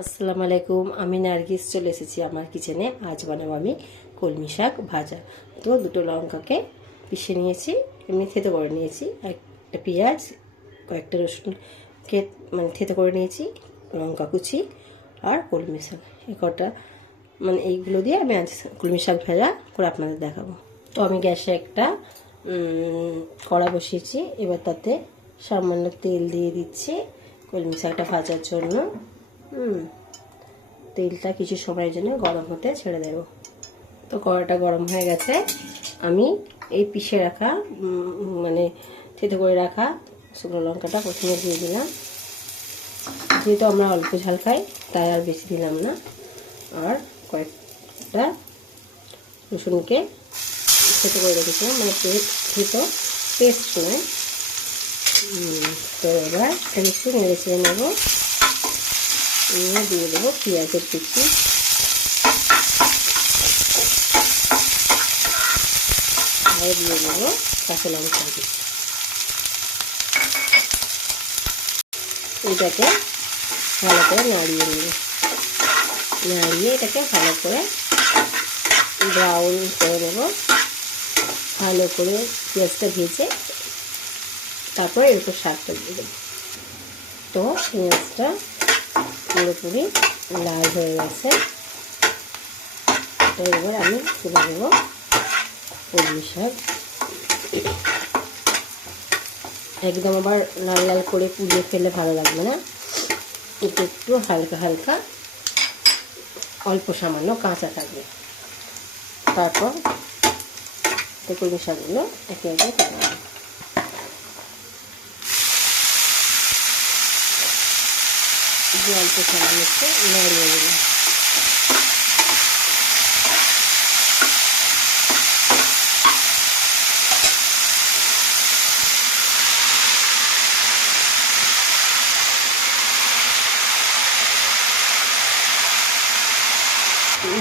আসসালামু আলাইকুম, আমি নার্গিস, চলে এসেছি আমার কিচেনে আজ বানাবো আমি কলমি শাক ভাজা। তো দুটো লঙ্কাকে পিষে নিয়েছি, এমনি থেতো করে নিয়েছি। একটা পেঁয়াজ, কয়েকটা রসুনকে মানে থেতো করে নিয়েছি, লঙ্কা কুচি আর কলমি শাক। এই কটা মানে এইগুলো দিয়ে আমি আজ কলমি শাক ভাজা করে আপনাদের দেখাবো। তো আমি গ্যাসে একটা কড়া বসিয়েছি। এবার তাতে সামান্য তেল দিয়ে দিচ্ছি কলমি শাকটা ভাজার জন্য। হুম। তেলটা কিছু সময়ের জন্য গরম হতে ছেড়ে দেব। তো কড়াটা গরম হয়ে গেছে। আমি এই পিষে রাখা মানে থেতো করে রাখা শুকনো লঙ্কাটা প্রথমে দিয়ে দিলাম। যেহেতু আমরা অল্প ঝাল খাই, তাই আর বেশি দিলাম না। আর কয়েকটা রসুনকে থেতো করে রেখেছিলাম মানে থেতো পেস্ট নয়। তো এবার একটু নেড়ে চেড়ে নেব। নিয়ে দিয়ে দেবো পেঁয়াজের কুচি। আর দিয়ে দেবো কাঁচা লঙ্কা এটাকে ভালো করে নাড়িয়ে নেব। নাড়িয়ে এটাকে ভালো করে ব্রাউন করে নেব। ভালো করে পেঁয়াজটা ভেজে তারপরে এর উপর শাকটা দিয়ে দেবো। তো পেঁয়াজটা পুরোপুরি লাল হয়ে গেছে। তো এবার আমি তুলে দেবো কলমি শাক। একদম আবার লাল লাল করে পুড়িয়ে ফেলে ভালো লাগবে না। একটু একটু হালকা হালকা অল্প সামান্য কাঁচা থাকবে। তারপর কলমি শাকগুলো একে একে তুলে নেব। দিয়ে অল্প সামান্য একটু নাড়িয়ে দিলাম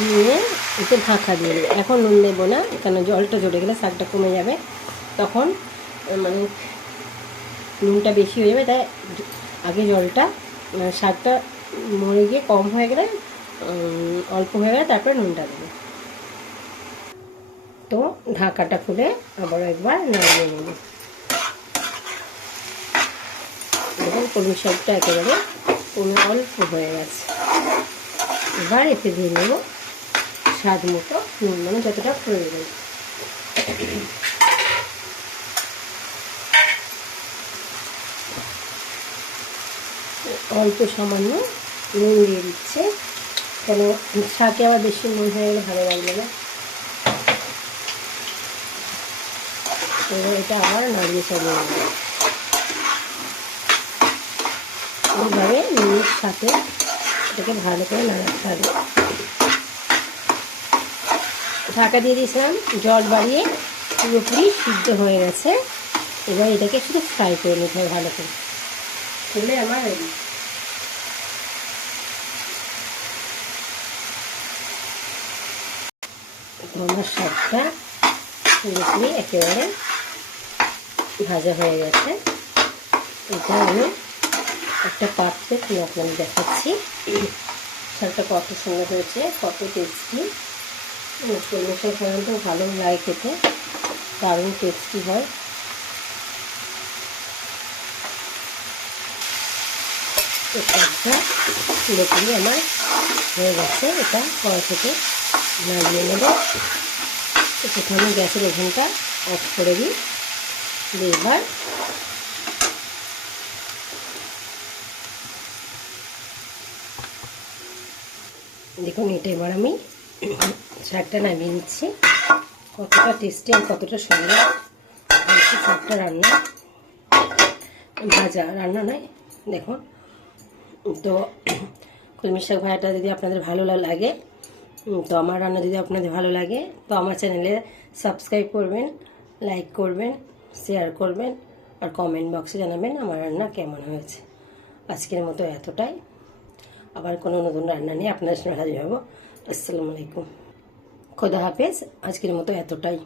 নিয়ে এতে ঢাকা দিয়ে দেবো। এখন নুন দেবো না, কেন জলটা জড়ে গেলে শাকটা কমে যাবে। তখন মানে নুনটা বেশি হয়ে যাবে, তাই আগে জলটা শাকটা মরে গিয়ে কম হয়ে গেলে অল্প হয়ে গেলে তারপরে নুনটা দেবো। তো ঢাকাটা খুলে আবার একবার নাড়িয়ে নেব। দেখুন কলমি শাকটা একেবারে কমে অল্প হয়ে গেছে। এবার এতে দিয়ে নেব স্বাদ মতো নুন মানে যতটা প্রয়োজন। অল্প সামান্য নুন দিয়ে দিচ্ছে। কেন? শাকে আবার বেশি নুন হয়ে গেলে ভালো লাগবে না। এটা আবার নাড়িয়ে চালিয়ে নেব। এইভাবে নুনের সাথে এটাকে ভালো করে নাড়াতে হবে। ঢাকা দিয়ে দিয়েছিলাম, জল বাড়িয়ে পুরোপুরি সিদ্ধ হয়ে গেছে। এবার এটাকে শুধু ফ্রাই করে নিতে হবে ভালো করে। তাহলে আমার রেডি আমার শাকটা পুরোপুরি একেবারে ভাজা হয়ে গেছে। এটা আমি একটা পাত্রে তুলে আপনাকে দেখাচ্ছি। শাকটা কত সুন্দর হয়েছে, কত টেস্টি মশলা সাধারণত ভালো লাগে খেতে, দারুণ টেস্টি হয়। শাকটা পুরোপুরি আমার হয়ে গেছে। এটা কড়া থেকে নামিয়ে নেব। প্রথমে গ্যাসের ওভেনটা অফ করে দিই। এবার দেখুন, এটা এবার আমি শাকটা নামিয়ে নিচ্ছি। কতটা টেস্টি আর কতটা সুন্দর। শাকটা রান্না। ভাজা, রান্না নয়, দেখুন। তো কলমি শাক ভাজাটা যদি আপনাদের ভালো লাগে তো আমার রান্না যদি আপনাদের ভালো লাগে, তো আমার চ্যানেলে সাবস্ক্রাইব করবেন লাইক করবেন শেয়ার করবেন, আর কমেন্ট বক্সে জানাবেন আমার রান্না কেমন হয়েছে। আজকের মতো এতটাই। আবার কোনো নতুন রান্না নিয়ে আপনার সঙ্গে হাজির হব। আসসালামু আলাইকুম। খোদা হাফেজ। আজকের মতো এতটাই।